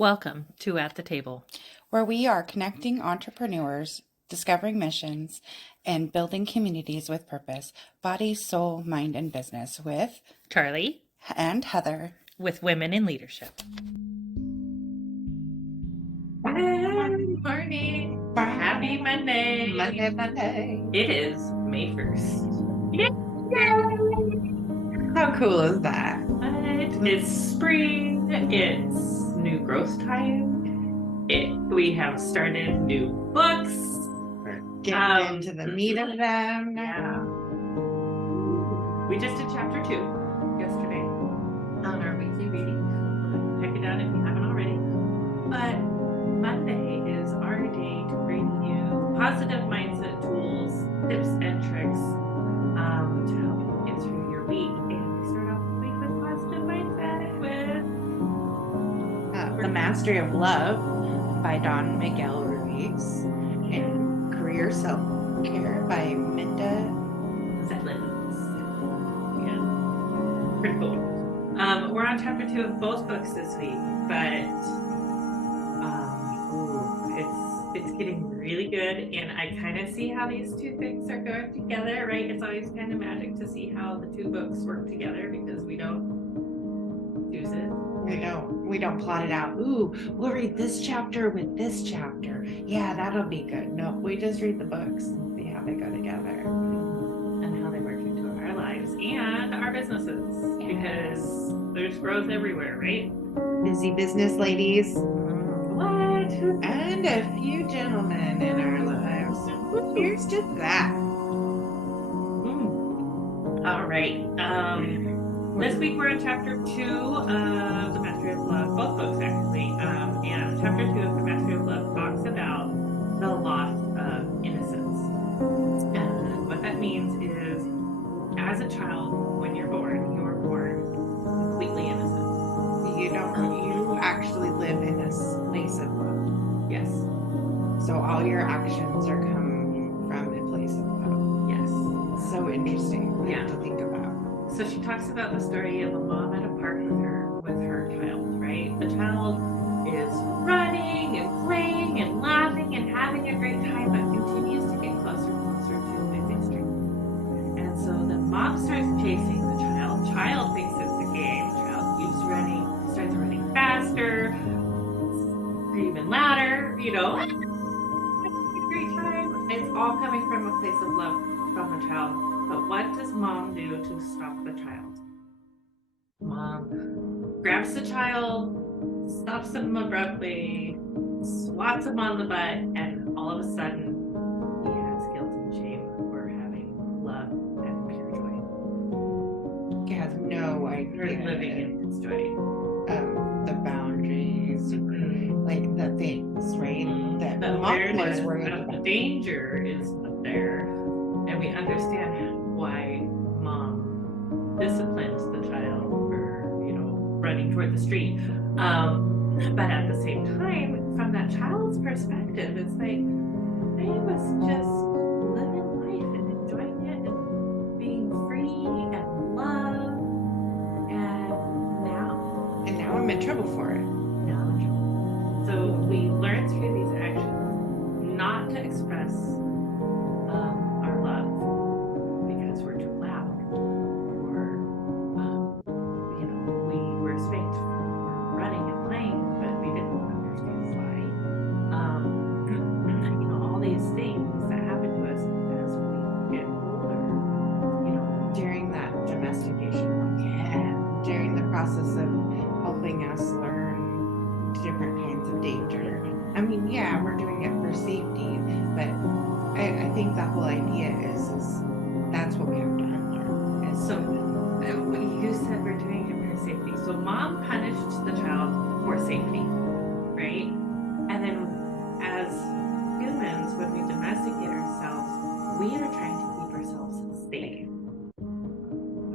Welcome to At the Table, where we are connecting entrepreneurs, discovering missions, and building communities with purpose, body, soul, mind, and business with Charlie and Heather. with Women in Leadership. Good morning. Happy Monday. Monday. It is May 1st. Yay! How cool is that? It's spring. It's new growth time. We have started new books. We're getting into the meat of them. Yeah. We just did chapter 2 yesterday on our weekly reading. Check it out if you haven't already. But Monday is our day to bring you positive mindset tools, tips, and tricks to help you get through your week. And we start off the week with positive mindset with The Mastery of Love by Don Miguel Ruiz and Career Self-Care by Minda Zetlins. Yeah, pretty cool. We're on chapter 2 of both books this week, but it's getting really good, and I kind of see how these two things are going together, right? It's always kind of magic to see how the two books work together because we don't use it. We don't plot it out. Ooh, we'll read this chapter with this chapter. Yeah, that'll be good. No, we just read the books and see how they go together. And how they work into our lives and our businesses, because there's growth everywhere, right? Busy business ladies. What? And a few gentlemen in our lives. Here's to that. All right. This week we're in chapter 2 of The Mastery of Love, both books actually. And chapter 2 of The Mastery of Love talks about the loss of innocence. And what that means is, as a child, when you're born completely innocent. You actually live in this place of love. Yes. So all your actions are coming from a place of love. Yes. So interesting to think about. So she talks about the story of a mom at a park with her child, right? The child is running and playing and laughing and having a great time, but continues to get closer and closer to a big street. And so the mom starts chasing the child. Child thinks it's a game. Child keeps running, starts running faster, screaming louder, having a great time. It's all coming from a place of love from the child. But what does mom do to stop the child? Mom grabs the child, stops him abruptly, swats him on the butt, and all of a sudden, he has guilt and shame for having love and pure joy. He has no idea. For living in his joy. The boundaries, like the things, right? That the mom was worried of about. The danger is up there, and we understand why mom disciplines the child for, running toward the street. But at the same time, from that child's perspective, it's like, I was just living life and enjoying it and being free and love, and now I'm in trouble for it. So we learn through these actions not to express our love because we're too loud, or we were spanked for running and playing, but we didn't understand why. All these things that happen to us as we get older. During that domestication, during the process of helping us learn different kinds of danger. I mean, yeah, we're doing it for safety, but I think the whole idea is that's what we have to unlearn. So you said we're doing it for safety. So mom punished the child for safety, right? And then as humans, when we domesticate ourselves, we are trying to keep ourselves safe.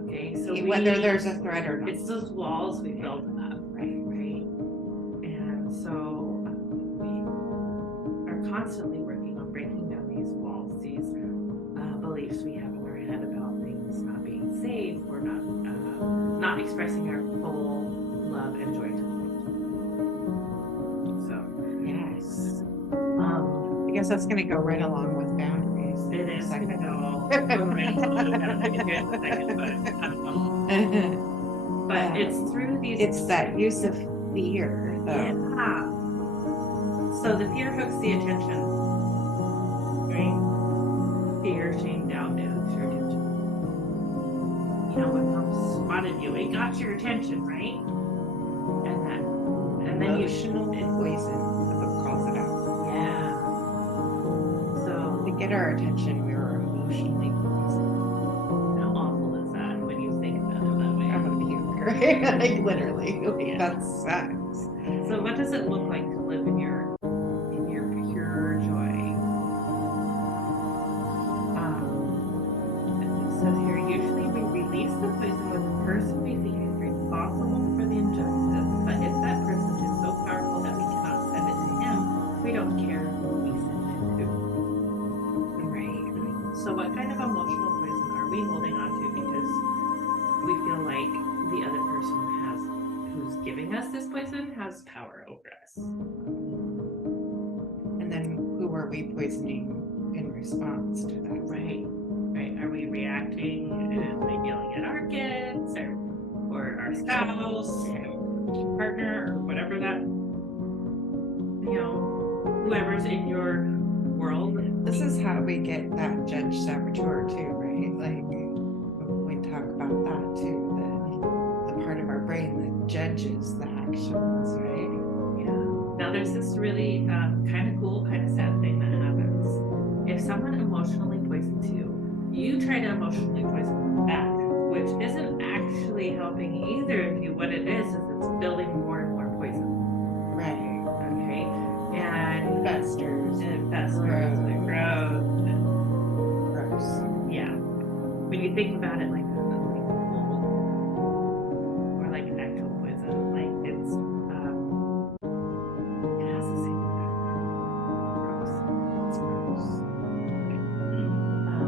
Okay, so whether there's a threat or not. It's those walls we build up, right? And so we are constantly working on breaking down these walls, these beliefs we have in our head about things not being safe, or not expressing our full love and joy to guess that's going to go right along with boundaries. It is going to Second. go right along with that. We can do it in a second, but it's through these. It's that use of fear, though. Yeah. So the fear hooks the attention, right? Fear, shame, doubt, it hooks your attention. You know, when mom spotted you, it got your attention, right? And then Emotional poison, the book calls it out. Yeah. So To get our attention, we were emotionally poisoned. how awful is that when you think about it that way? I'm gonna puke, right? Like literally, Yeah. that sucks. So what does it look like to live in your pure joy? It says here, usually we release the poison with the person we think is responsible for the injustice, but if that person is so powerful that we cannot send it to him, we don't care who we send it to. Right. So what kind of emotional poison are we holding on to because we feel like the other person who's giving us this poison has power over us? And then who are we poisoning in response to that? Right. Are we reacting and like yelling at our kids or our spouse, partner, or whatever that, whoever's in your world? This is how we get that judge saboteur too, right? Like we talk about that too, the part of our brain that judges the actions, right? Yeah. Now there's this really kind of cool, kind of sad thing that happens. If someone emotionally poisons you, you try to emotionally poison them back, which isn't actually helping either of you. What it is it's building more and more poison. Right. Okay. And It festers. it festers and grows. Gross. Yeah. When you think about it like that, like mold or like an actual poison, like it has the same effect. Gross. It's gross. Um,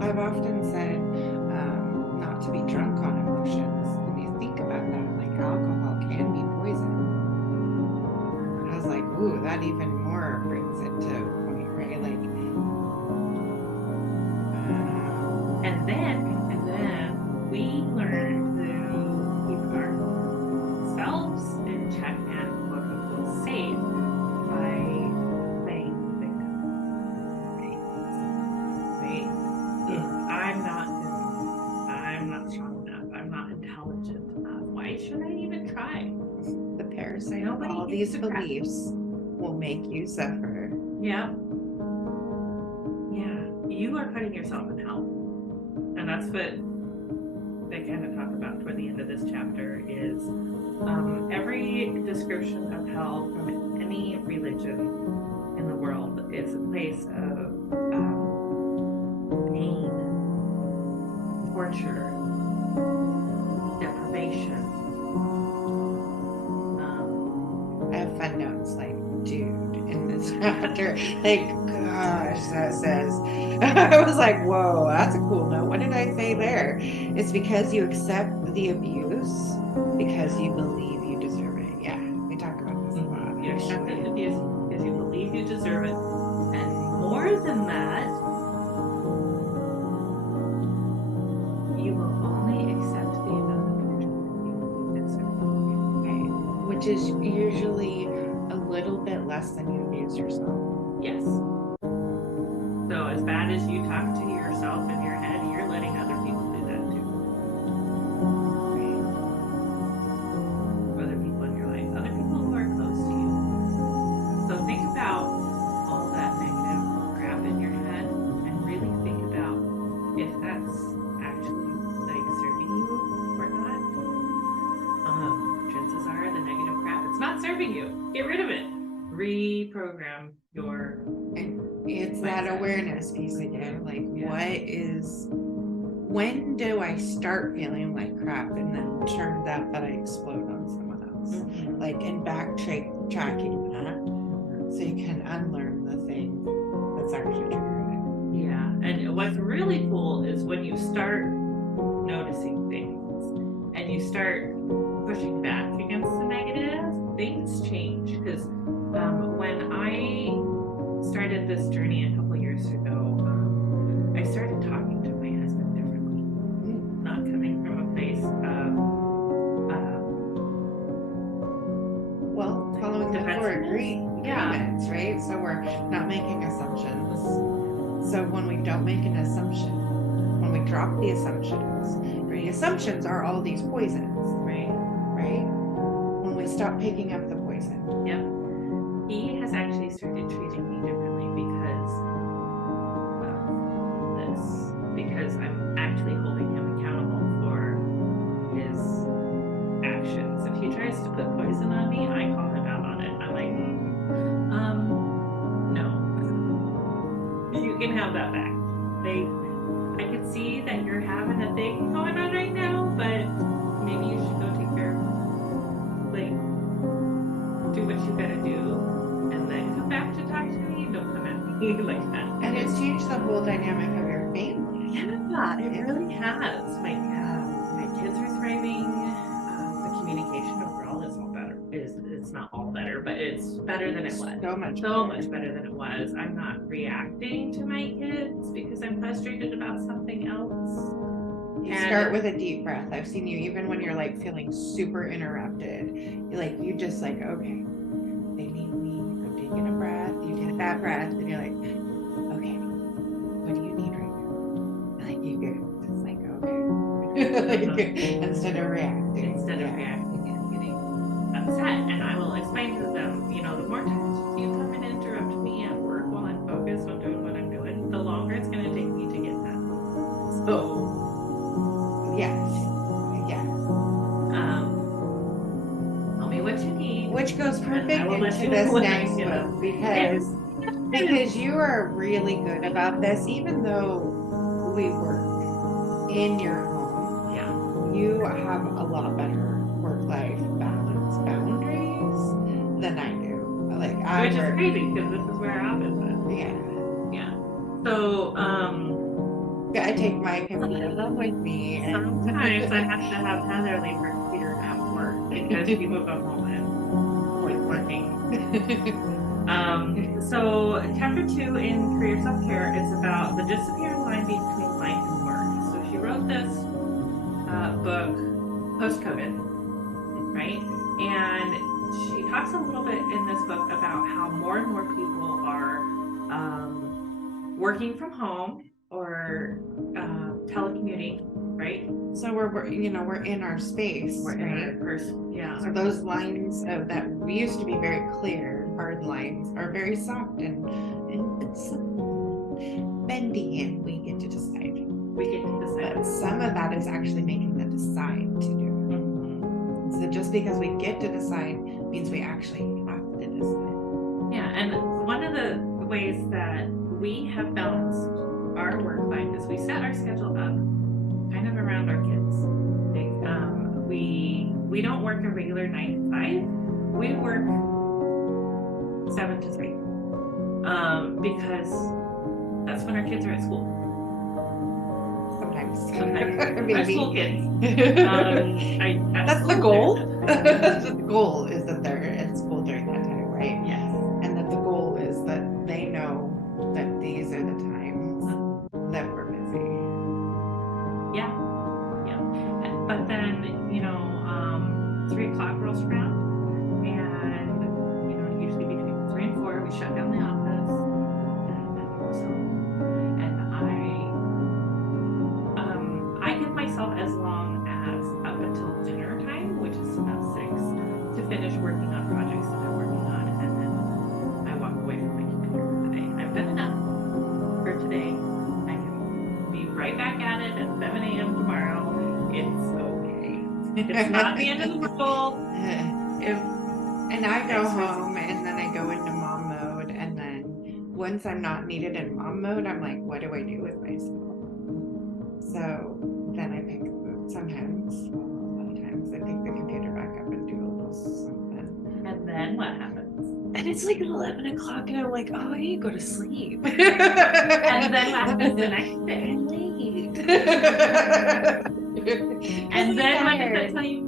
I've often said not to be drunk on emotions. When you think about that, like alcohol can be poison. I was like, ooh, that even more brings it to a point, right? Like, And then we learn to keep ourselves in check and quote unquote safe by playing victim. Right? If I'm not strong enough, I'm not intelligent enough, why should I even try? the parasite of Nobody all gets these to crack. beliefs will make you suffer. Yeah. Yeah. You are putting yourself in hell. And that's what they kind of talk about toward the end of this chapter is every description of hell from any religion in the world is a place of pain, torture, deprivation. I have fun notes like, dude, in this chapter, like, gosh, that says, I was like, whoa, that's a cool note. What did I say there? It's because you accept the abuse because you believe you deserve it. Yeah, we talk about this a lot. You accept actually. the abuse because you believe you deserve it. And more than that, you will only accept the amount of punishment you deserve. Okay, which is usually a little bit less than you abuse yourself. Yes. So as bad as you talk to yourself in your head, you're letting other people do that too. Other people in your life, other people who are close to you. So think about all that negative crap in your head and really think about if that's actually like serving you or not. Chances are the negative crap, it's not serving you. Get rid of it. Reprogram your It's that mindset. awareness piece again. Like, Yeah. when do I start feeling like crap and then turns out that I explode on someone else? Mhm. Like, and tracking that so you can unlearn the thing that's actually triggering Yeah, and what's really cool is when you start noticing things and you start pushing back against the negative, things change. Because when I agreements, right? So we're not making assumptions. So when we don't make an assumption, when we drop the assumptions are all these poisons, Right. When we stop picking up the poison. Yep. He has actually started treating me differently because of this. Because I'm actually holding him accountable for his actions. If he tries to put poison on me, I call him out on it. I'm like, no. You can have that back. I can see that you're having a thing going on right now, but maybe you should go take care of, like, do what you gotta do, and then come back to talk to me. Don't come at me like that. And it's changed the whole dynamic of your family. Yeah, it really has. My kids are thriving. The communication overall is all better. It's not all better, but it's better than it was. So much better than it was. I'm not reacting to my kids because I'm frustrated about something else. You start with a deep breath. I've seen you even when you're like feeling super interrupted. You just like, okay, they need me. I'm taking a breath. You take that breath and you're like, okay, what do you need right now? Like you get it's like, okay. Instead of reacting. Instead of reacting and getting upset. And I will explain to them, the more times you come and interrupt me at work while I'm focused on doing what I'm doing, the longer it's going to take me to get done. So, yes. Tell me what you need. Which goes perfect into this next book because you are really good about this, even though we work in your home. Yeah. You have a lot better work-life balance boundaries than I do. Which is crazy because this is where our office is. Yeah. So, I take my computer home with me. Sometimes I have to have Heather leave her computer at work because people go home and working. So chapter 2 in Career Self-Care is about the disappearing line between life and work. So she wrote this book post-COVID, right? And she talks a little bit in this book about how more and more people are working from home or telecommuting, right? So we're in our space. We're right? in our person, yeah. So those lines that we used to be very clear, hard lines, are very soft and bendy, and we get to decide. But some of that is actually making them decide to do it. Mm-hmm. So just because we get to decide means we actually have to decide. Yeah, and one of the ways that we have balanced our work life is we set our schedule up kind of around our kids. We don't work a regular 9 to 5. We work 7 to 3 because that's when our kids are at school. Sometimes. Our school kids. That's the goal. The goal is that they're at school during that time, right? Yes. And that the goal is that they know that these are the times that we're busy. Yeah. But then, 3 o'clock rolls around, and usually between 3 and 4 we shut down the office, and then goes home. And I give myself as long as up until dinner time, which is about 6, to finish working on projects that I'm working on, and then I walk away from my computer for the day. I've done enough for today. I can be right back at it at 7 a.m. tomorrow. It's okay. It's not the end of the world. And I go home and then I go into mom mode, and then once I'm not needed in mom mode, I'm like, what do I do with myself? So then I pick, sometimes, a lot of times, I pick the computer back up and do a little something. And then what happens? And it's like 11 o'clock, and I'm like, oh, I need to go to sleep. And then what happens the next day? I'm late. And then what does that tell you?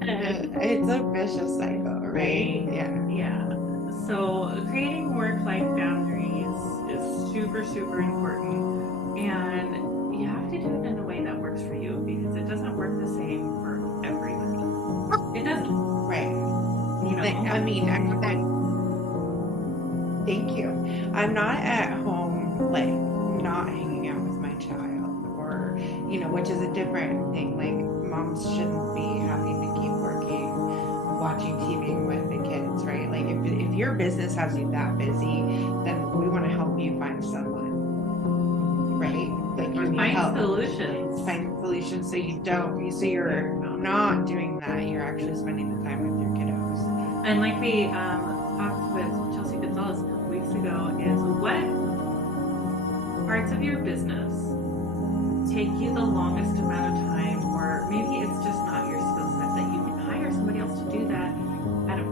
It's a vicious cycle, right? Yeah. So creating work-life boundaries is super, super important. And you have to do it in a way that works for you, because it doesn't work the same for everybody. It doesn't. Right. You know? I mean, Thank you. I'm not at home, like, not hanging out with my child, or, which is a different thing. Like, moms shouldn't be having to keep working, watching TV with the kids, right? Like, if your business has you that busy, then we want to help you find someone, right? Like, you need help. Find solutions so you're not doing that. You're actually spending the time with your kiddos. And like we talked with Chelsea Gonzalez a couple weeks ago, is what parts of your business take you the longest amount of time, or maybe it's just not your skill set, that you can hire somebody else to do that at a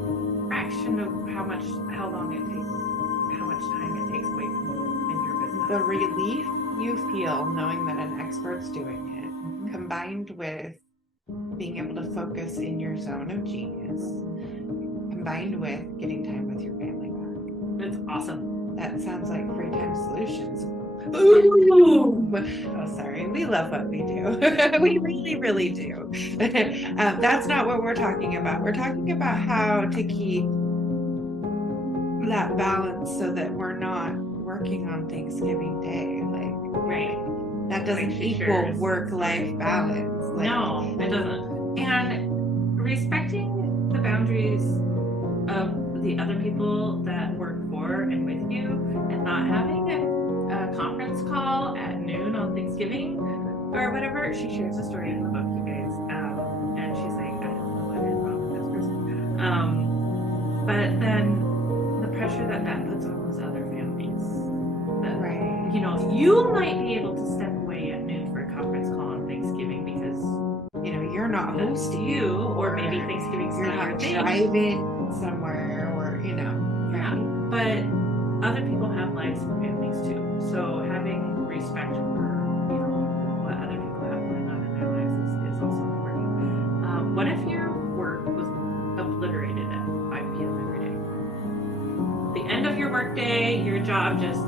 fraction of how much time it takes away from you in your business. The relief you feel knowing that an expert's doing it, combined with being able to focus in your zone of genius, combined with getting time with your family back. That's awesome. That sounds like free time solutions. Boom! Oh, sorry. We love what we do. We really, really do. That's not what we're talking about. We're talking about how to keep that balance so that we're not working on Thanksgiving Day. Like, right. That doesn't equal work-life balance. Like, no, it doesn't. And respecting the boundaries of the other people that work for and with you, and not having a conference call at noon on Thanksgiving or whatever. She shares a story in the book, you guys, and she's like, I don't know what is wrong with this person. But then the pressure that puts on those other families. That, right. You might be able to step away at noon for a conference call on Thanksgiving because you're not hosting you, or maybe Thanksgiving's you're not your thing. Driving somewhere, or Yeah, but other people have lives and families too. So having respect for what other people have going on in their lives is also important. What if your work was obliterated at 5 p.m. every day? The end of your work day, your job just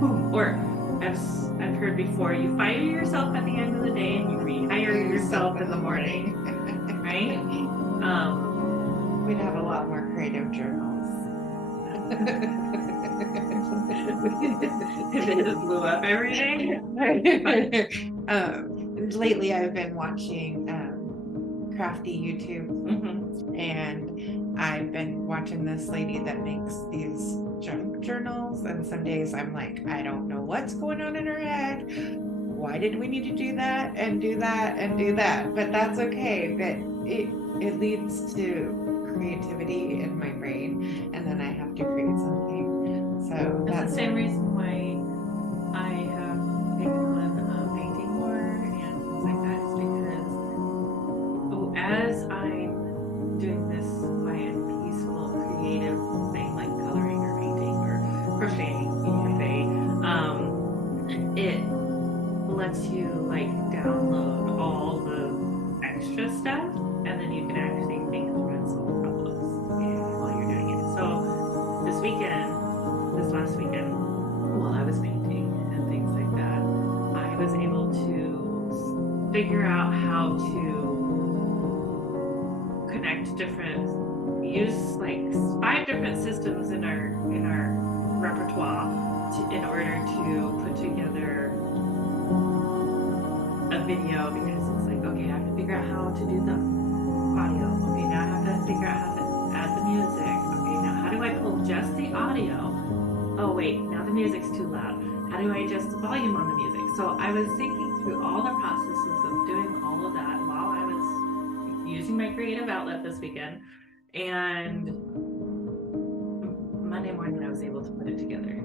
boom. Or as I've heard before, you fire yourself at the end of the day and you rehire yourself in the morning. Right? We'd have a lot more creative journals. If it just blew up every day. Lately I've been watching crafty YouTube, and I've been watching this lady that makes these junk journals, and some days I'm like, I don't know what's going on in her head. Why did we need to do that and do that and do that? But that's okay. But it leads to creativity in my brain, and then I have to create something. So that's the same reason why I have taken on painting more and things like that, is because as I'm doing this quiet, peaceful, creative thing like coloring or painting or crocheting, it lets you like download all the extra stuff, and then you can actually think through and solve problems while you're doing it. So this last weekend, while I was painting and things like that, I was able to figure out how to connect use like 5 different systems in our repertoire in order to put together a video, because it's like, okay, I have to figure out how to do the audio. Okay, now I have to figure out how to add the music. Okay, now how do I pull just the audio? Oh wait, now the music's too loud. How do I adjust the volume on the music? So I was thinking through all the processes of doing all of that while I was using my creative outlet this weekend, and Monday morning I was able to put it together.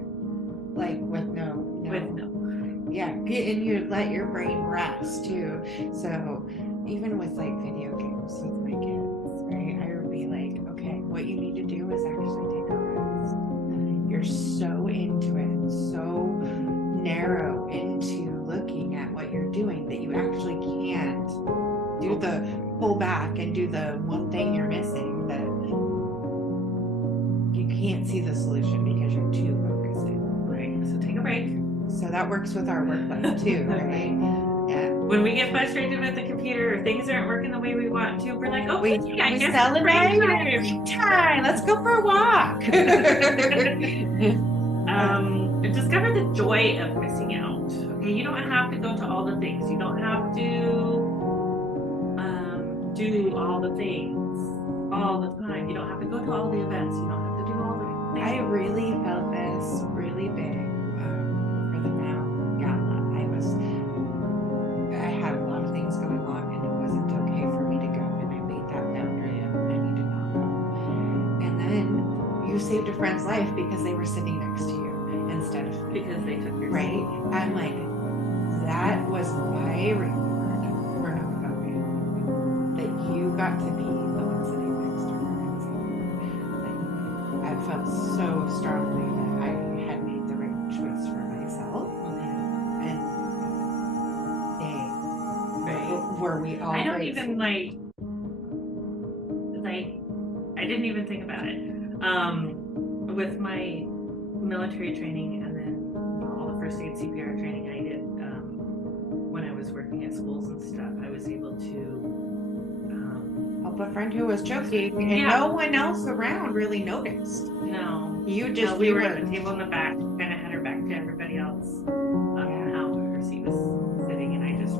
Like with no. Yeah, and you let your brain rest too. So even with like video games with my kids, right? I would be like, okay, what you need to do is actually take a rest. You're so into it, so narrow into looking at what you're doing that you actually can't do the pull back and do the one thing you're missing, that you can't see the solution because you're too focused in. Right. So take a break. So that works with our work life too, right? Yeah. when we get frustrated with the computer or things aren't working the way we want to, we're like, okay, I we guess celebrate it's break time. time. Let's go for a walk. Discover the joy of missing out. Okay, you don't have to go to all the things. You don't have to do all the things all the time. You don't have to go to all the events. You don't have to do all the things. I really felt this really big for the now gala. I had a lot of things going on, and it wasn't okay for me to go, and I made that boundary of I need to not go. And then you saved a friend's life because they were sitting next to you instead of because they took your right. I'm like, that was my reward for not going. That you got to be the one sitting next to her. And so, I felt so strongly that I had made the right choice for myself. And were we all I don't grateful. even I didn't even think about it. With my military training and then all the first aid CPR training I did when I was working at schools and stuff, I was able to help a friend who was choking, and no one else around really noticed. No. You just we were at the table in the back, kind of had her back to everybody else. How her seat was sitting, and I just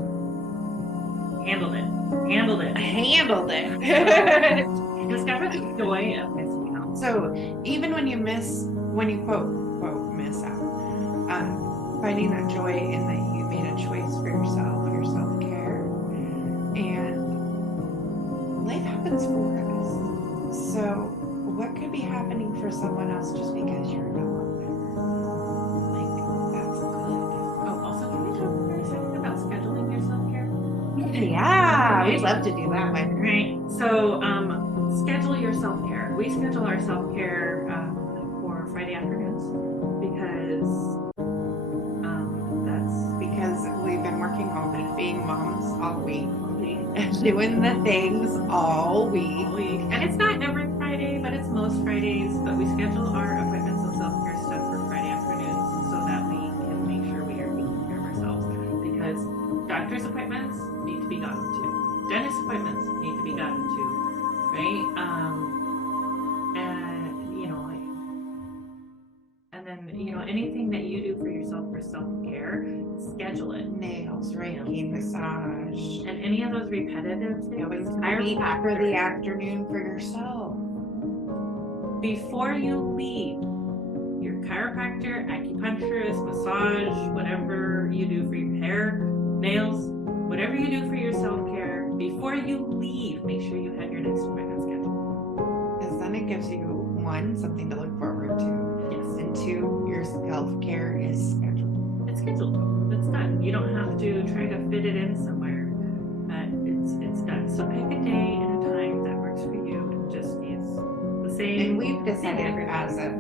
handled it. Discover the joy of missing out. So even when you quote miss out, finding that joy in that you made a choice for yourself, your self-care, and life happens for us. So what could be happening for someone else just because you're not there? Like, that's good. Oh, also, can we talk for a second about scheduling your self-care? Yeah, we'd love to do that one. Right. So, schedule your self-care. We schedule our self-care for Friday afternoons because we've been working all week, being moms all week, doing the things all week. And it's not every Friday, but it's most Fridays. But we schedule our appointments and self-care stuff for Friday afternoons so that we can make sure we are taking care of ourselves. Because doctor's appointments need to be gotten to. Dentist appointments need to be gotten to. Right? And then, anything that you do for yourself for self-care, schedule it. Nails, Reiki, massage. And any of those repetitive things. Going to the beach for the afternoon for yourself. Before you leave, your chiropractor, acupuncturist, massage, whatever you do for your hair, nails, whatever you do for your self-care, before you leave, make sure you have your next appointment scheduled. Because then it gives you, one, something to look forward to. Yes. And two, your self-care is scheduled. It's scheduled. It's done. You don't have to try to fit it in somewhere, but it's done. So pick a day and a time that works for you and just is the same. And we've decided as a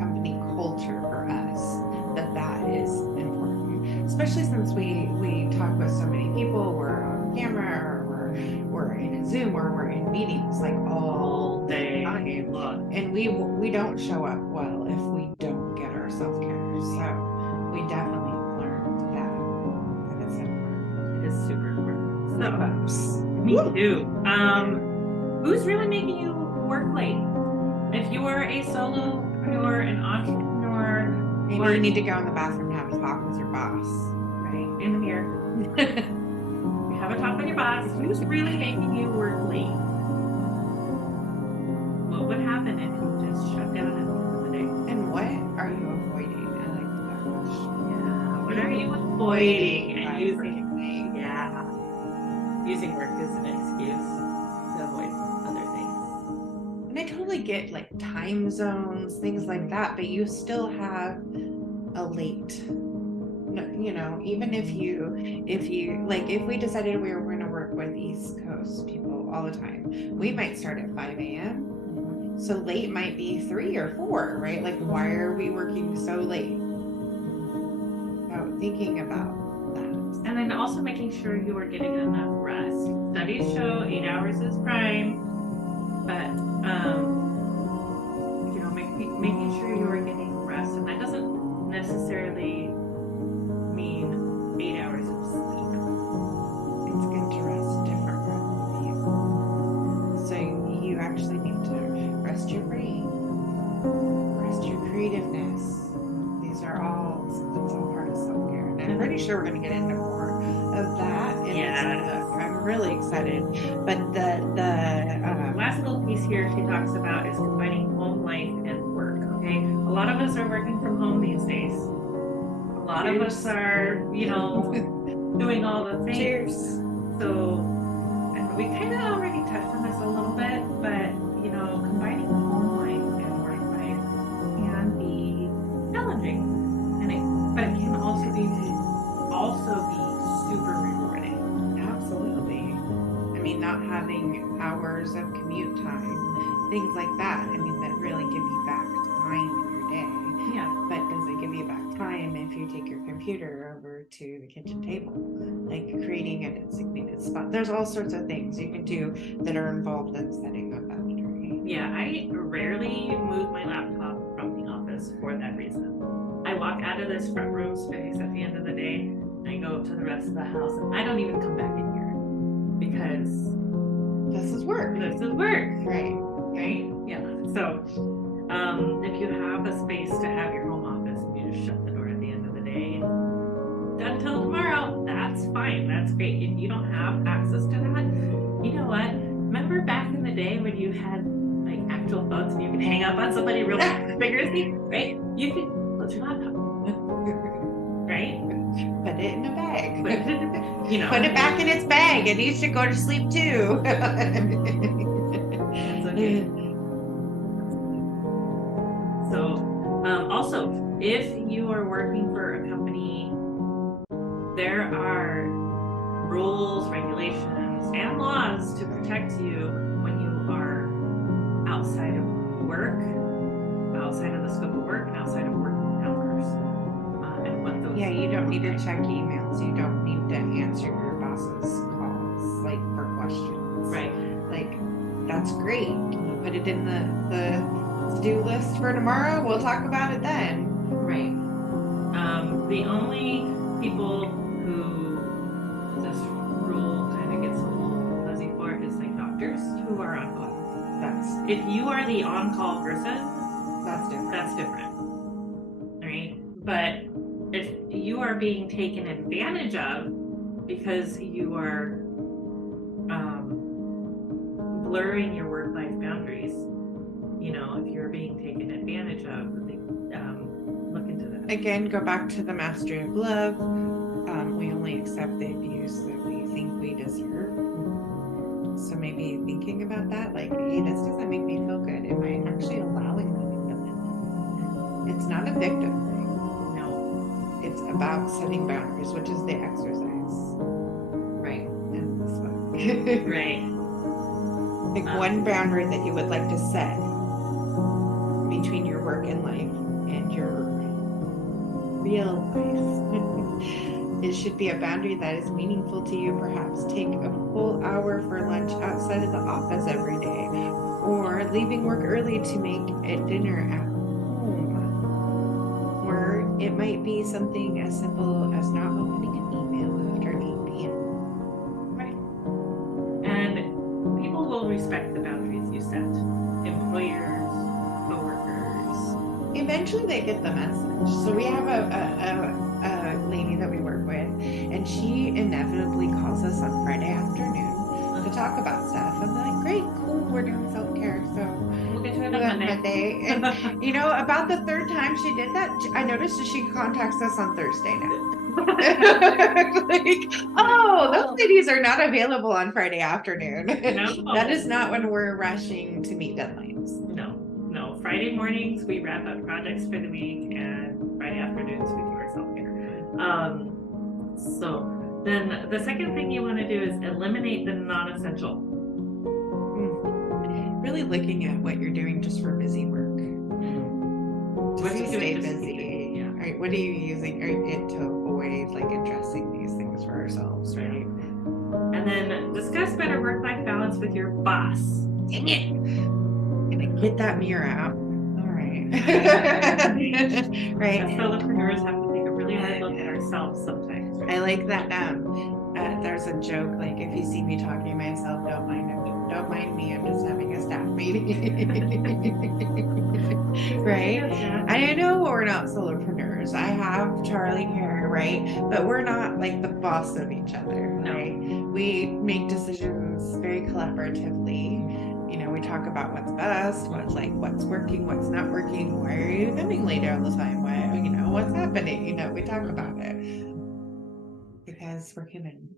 company culture for us that is important, especially since we talk with so many people. We're on camera, or we're in a Zoom, or we're in meetings like all day long, and we don't show up well if we don't get our self-care. So we definitely learned that it's important. It is super important. So, me Woo! too. Who's really making you work late? If you are a solopreneur, an entrepreneur, Maybe you need to go in the bathroom and have a talk with your boss. right in here, you have a talk with your boss. Who's really making you work late? What would happen if you just shut down at the end of the day? And what are you avoiding? I like that question. Yeah. What are you avoiding and by using? working late? Yeah. Using work as an excuse to avoid other things. And I totally get like time zones, things like that, but you still have a late, even if we decided we were going to work with East Coast people all the time, we might start at 5 a.m. So late might be 3 or 4, right? Like, why are we working so late? So thinking about that. And then also making sure you are getting enough rest. Studies show 8 hours is prime, but making sure you are getting rest, and that doesn't necessarily mean 8 hours of sleep. You actually need to rest your brain, rest your creativeness. It's all part of self-care. And I'm pretty sure we're going to get into more of that in this book. I'm really excited. But the last little piece here she talks about is combining home life and work. Okay, a lot of us are working from home these days. A lot of us are, doing all the things. Cheers. So, and we kind of already touched on this a little bit, but combining home life and work life can be challenging, but it can also be super rewarding. Absolutely. I mean, not having hours of commute time, things like that. I mean, that really give you back time in your day. Yeah. But does it give you back time if you take your computer over to the kitchen table, like creating a designated spot? There's all sorts of things you can do that are involved in setting a boundary. Yeah, I rarely move my laptop from the office for that reason. I walk out of this front room space at the end of the day, and I go to the rest of the house, and I don't even come back in here because This is work. this is work, Right. right? Yeah. So, if you have a space to have your home office and you just shut the door at the end of the day, done till tomorrow, that's fine. That's great. If you don't have access to that, you know what? Remember back in the day when you had like actual phones and you could hang up on somebody real vigorously, right? You could close your laptop, right? Put it in a bag. Put Put it back in its bag. It needs to go to sleep too. That's okay. So, also, if you are working for a company, there are rules, regulations, and laws to protect you when you are outside of work, outside of the scope of work, and outside of working hours. And what those Yeah, you don't need to check emails. You don't need to answer your boss's calls, like for questions. Right. Like, that's great. Can you put it in the to-do list for tomorrow? We'll talk about it then. Right. The only people who this rule kind of gets a little fuzzy for is like doctors who are on call. If you are the on-call person, That's different. that's different. Right? But if you are being taken advantage of because you are blurring your work-life boundaries, if you're being taken advantage of, look into that. Again, go back to the mastery of love. We only accept the abuse that we think we deserve. So maybe thinking about that, like, hey, this doesn't make me feel good. Am I actually allowing that to feel it? It's not a victim thing. No. It's about setting boundaries, which is the exercise Right. in this book. Right. Like one boundary that you would like to set between your work and life and your real life. It should be a boundary that is meaningful to you. Perhaps take a full hour for lunch outside of the office every day, or leaving work early to make a dinner at home. Or it might be something as simple as not opening an email after 8 p.m. Right. And people will respect the boundaries you set. Employers, coworkers. Eventually they get the message. So we have a lady that we work with, and she inevitably calls us on Friday afternoon to talk about stuff. I'm like, great, cool, we're doing self-care. So We'll get to it on Monday. And about the third time she did that, I noticed that she contacts us on Thursday now. Like, oh, those ladies are not available on Friday afternoon. No. That is not when we're rushing to meet deadlines. No. Friday mornings we wrap up projects for the week, and Friday afternoons we do our self-care. So then the second thing you want to do is eliminate the non-essential. Really looking at what you're doing just for busy work. What are you Stay doing just to busy. keep it? Yeah. Right? What are you using it to avoid, like addressing these things for ourselves, right? And then discuss better work-life balance with your boss. Dang it! Gonna get that mirror out. All right. Right. Us solopreneurs have to take a really hard look at ourselves sometimes. Right? I like that. There's a joke like, if you see me talking to myself, don't mind me. I'm just having a staff Right? Yeah. I know we're not solopreneurs. I have Charlie here, right? But we're not like the boss of each other, No. right? We make decisions very collaboratively. We talk about what's best, what's working, what's not working. Why are you coming late all the time? What's happening? We talk about it because we're human.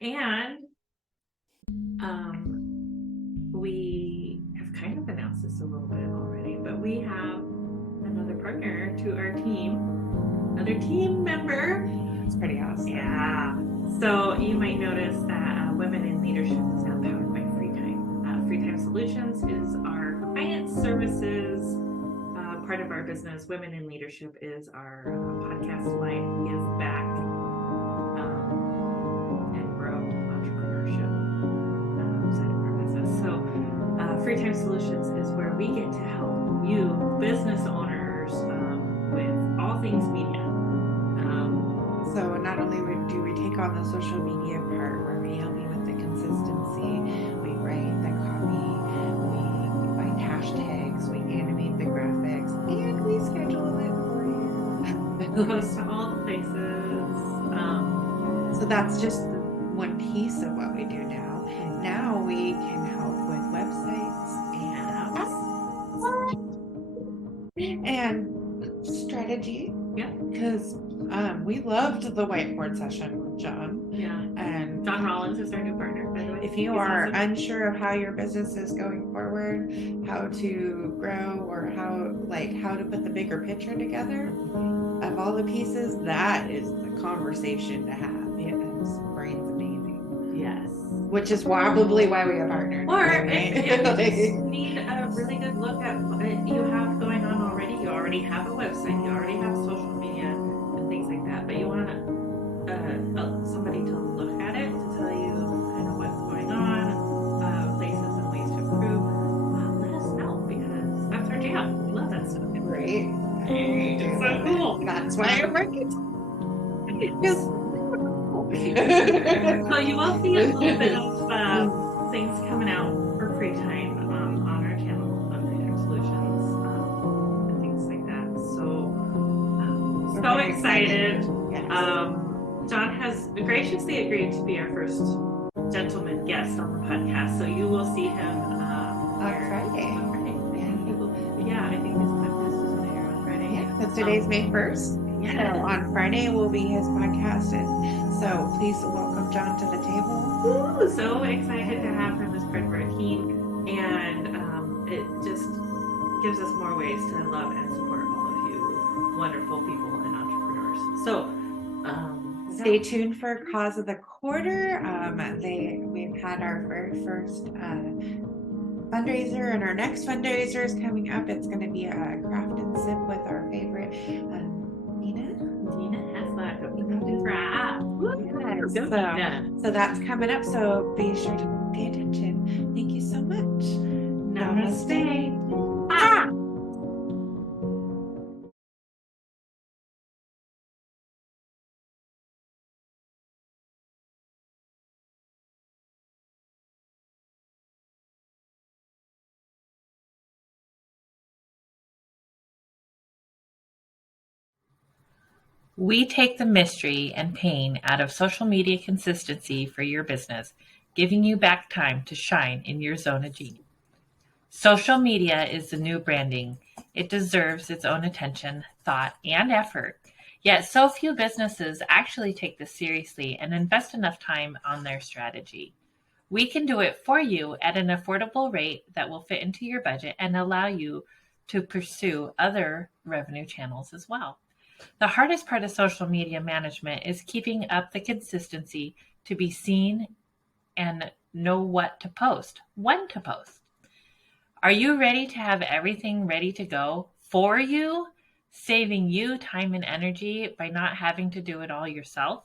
And we have kind of announced this a little bit already, but we have another partner to our team, another team member. It's pretty awesome. Yeah. So you might notice that Women in Leadership is now powered by Free Time. Free Time Solutions is our client services part of our business. Women in Leadership is our podcast life, give back, and grow entrepreneurship side of our business. So Free Time Solutions is where we get to help you, business owners, with all things media. So not only do we take on the social media part where we help you with the consistency, we write the copy, we find hashtags, we animate the graphics, and we schedule it for you. Post to all the places. So that's just one piece of what we do now. Now we can help with websites and strategy. Yeah. Because we loved the whiteboard session with John. Yeah. And John Rollins is our new partner, by the way. if you are unsure of how your business is going forward, how to grow, or how to put the bigger picture together of all the pieces, that is the conversation to have. His brain's amazing. Yes. Which is probably why we have partnered. Or right? if you just need a really good look at what you have going on already, you already have a website, you already have social media and things like that, but you want somebody to look at it to tell you kind of what's going on, places and ways to improve, let us know, because that's our jam. We love that stuff. Right? It's so cool. That's why I'm working. So you will see a little bit of things coming out for Free Time on our channel of Free Time Solutions and things like that. So excited. Yes. John has graciously agreed to be our first gentleman guest on the podcast, so you will see him on Friday. Yeah, I think his podcast is going to air on Friday. Yeah, because today's May 1st. Yeah. So on Friday will be his podcast, and so please welcome John to the table. Ooh, so excited to have him as part of our team, and it just gives us more ways to love and support all of you wonderful people and entrepreneurs. So stay tuned for Cause of the Quarter. We've had our very first fundraiser, and our next fundraiser is coming up. It's going to be a craft and sip with our favorite Dina Haslak of the Craft. So that's coming up. So be sure to pay attention. Thank you so much. Namaste. We take the mystery and pain out of social media consistency for your business, giving you back time to shine in your zone of genius. Social media is the new branding. It deserves its own attention, thought, and effort. Yet so few businesses actually take this seriously and invest enough time on their strategy. We can do it for you at an affordable rate that will fit into your budget and allow you to pursue other revenue channels as well. The hardest part of social media management is keeping up the consistency to be seen and know what to post, when to post. Are you ready to have everything ready to go for you, saving you time and energy by not having to do it all yourself?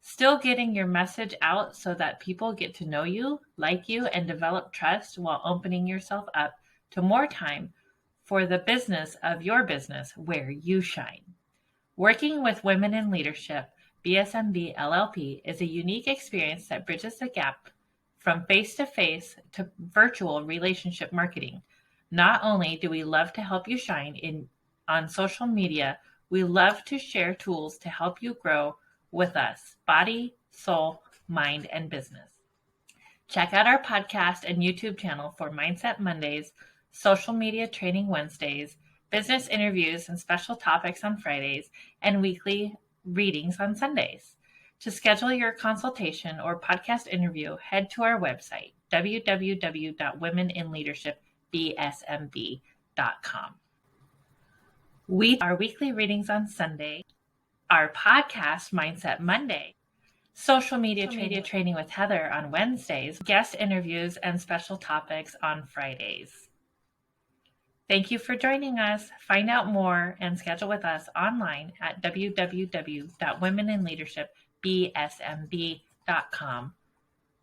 Still getting your message out so that people get to know you, like you, and develop trust while opening yourself up to more time for the business of your business where you shine. Working with Women in Leadership, BSMB LLP, is a unique experience that bridges the gap from face-to-face to virtual relationship marketing. Not only do we love to help you shine on social media, we love to share tools to help you grow with us, body, soul, mind, and business. Check out our podcast and YouTube channel for Mindset Mondays, Social Media Training Wednesdays, business interviews and special topics on Fridays, and weekly readings on Sundays. To schedule your consultation or podcast interview, head to our website, www.womeninleadershipbsmb.com. Our weekly readings on Sunday, our podcast, Mindset Monday, social media training with Heather on Wednesdays, guest interviews, and special topics on Fridays. Thank you for joining us. Find out more and schedule with us online at www.womeninleadershipbsmb.com,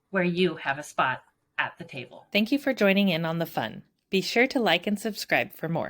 where you have a spot at the table. Thank you for joining in on the fun. Be sure to like and subscribe for more.